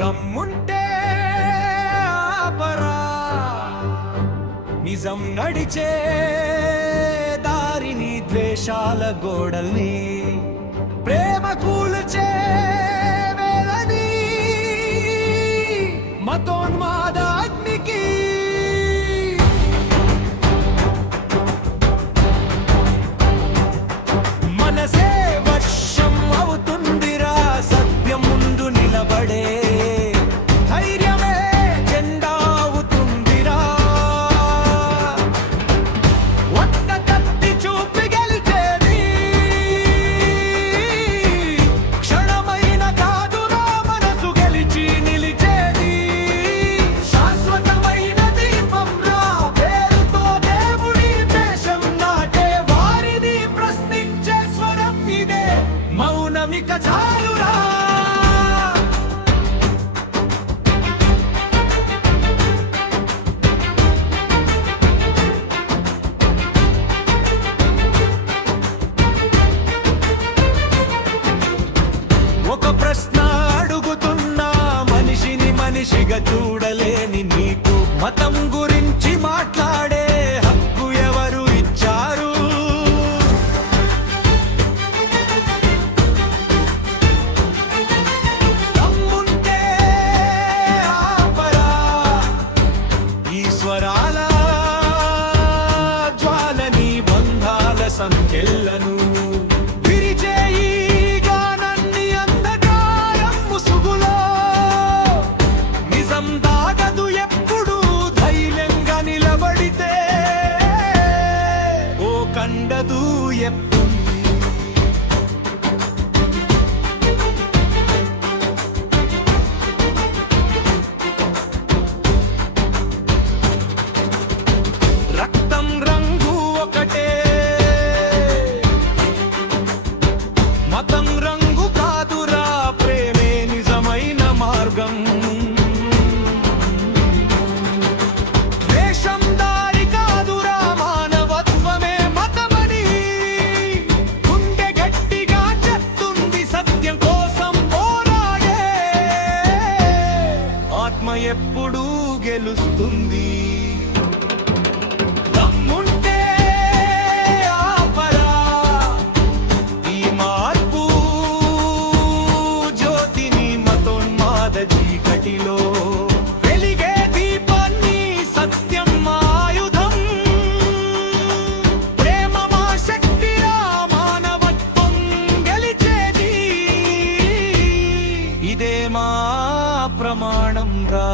దమ్ముంటే ఆపరా నిజం నడిచే దారిని ద్వేషాల గోడల్ని ప్రేమ కూల్చే వేళని మతోన్మాద అగ్నికి మనసే వర్షం అవుతుందిరా సత్యం ముందు నిలబడే ధైర్యమే జెండా అవుతుందిరా ఒక్క కత్తి చూపి గెలిచేది క్షణమైన కాదురా మనసు గెలిచి నిలిచేది శాశ్వతమైన దీపం రా పేరుతో దేవుడి దేశం నాటే వారిని ప్రశ్నించే స్వరం ఇదే మౌనమిక చాలురా ఒక ప్రశ్న అడుగుతున్నా మనిషిని మనిషిగా చూడలేని నీకు మతం గురించి మాట్లాడే హక్కు ఎవరు ఇచ్చారు దమ్ముంటే ఆపరా ఈశ్వరాల జ్వాలని బంధాల సంఖ్యలను విరిచే ఈ గానాన్ని అంధకారం ముసుగులో నిజం దాగదు ఎప్పుడు ధైర్యంగా నిలబడితే ఓ కండదు ఎప్పుడు రక్తం రంగు ఒకటే మతం రంగు కాదురా ప్రేమే నిజమైన మార్గం వేషం దారి కాదురా మానవత్వమే మతమని గుండె గట్టిగా చెప్తుంది సత్యం కోసం పోరాడే ఆత్మ ఎప్పుడూ గెలుస్తుంది దమ్ముంటే ఆపరా ఈ మార్పు జ్యోతిని మతోన్మాద చీకటిలో వెలిగే దీపాన్ని సత్యం ఆయుధం ప్రేమ మా శక్తిరా మానవత్వం గెలిచేది ఇదే మా ప్రమాణం రా